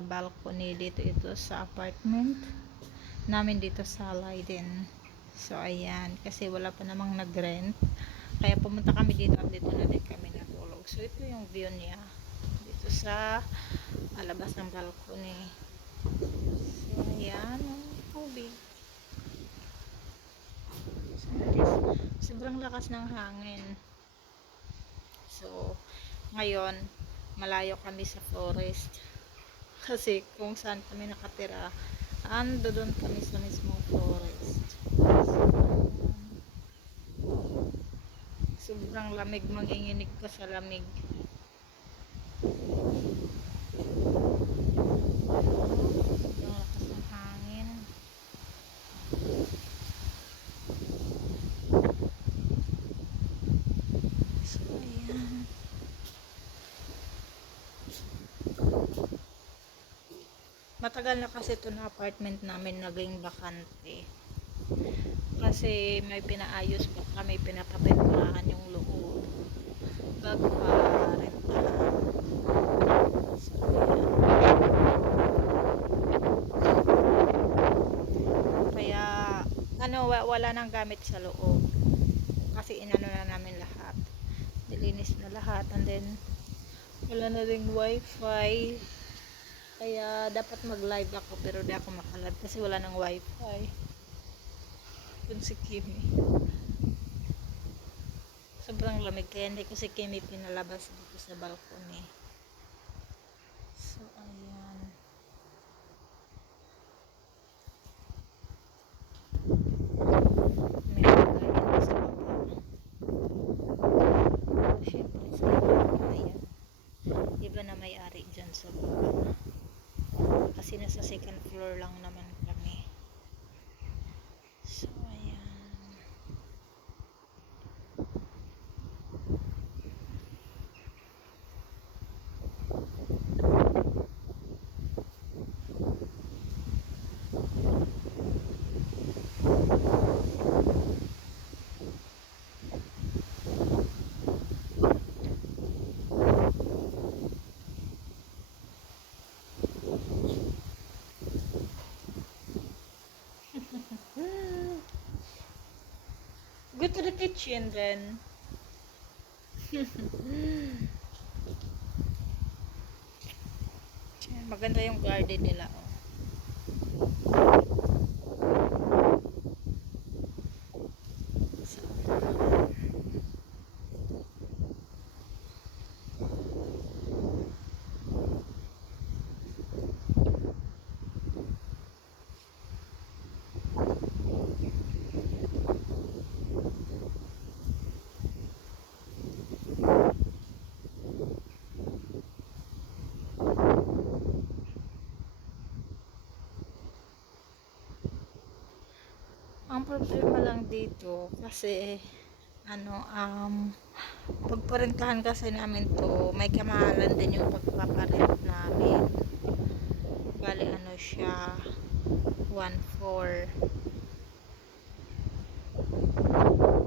sa balcony dito, ito sa apartment namin dito sa Leiden. So ayan, kasi wala pa namang nag-rent, kaya pumunta kami dito at dito na din kami natulog. So ito yung view niya dito sa labas ng balcony. So ayan, tubig. Sobrang lakas ng hangin. So ngayon malayo kami sa forest, kasi kung saan kami nakatira ando doon kami sa mismong forest. Sobrang lamig, manginginig ka sa lamig. Sobrang lakas ng hangin. So ayan, matagal na kasi ito na apartment namin naging bakante, kasi may pinaayos pa kami, pinapapinturahan yung loob bago pa rentahan. So ayan, kaya wala nang gamit sa loob kasi inano na namin lahat, nilinis na lahat, and then wala na ring wifi, kaya dapat mag live ako pero di ako makalive kasi wala nang wifi. Yun si Kimi, sobrang lamig kaya hindi ko si Kimi pinalabas dito sa balcony. So ayan, may pagkain sa baba, syempre sa baba. Ayan, iba na may-ari dyan sa baba kasi nasa second floor lang naman kami. So ayan, go to the kitchen then. Maganda yung garden nila, oh. So, ang problema lang dito kasi pagparentahan kasi namin to, may kamahalan din yung pagpaparent namin. Bali siya 1.4.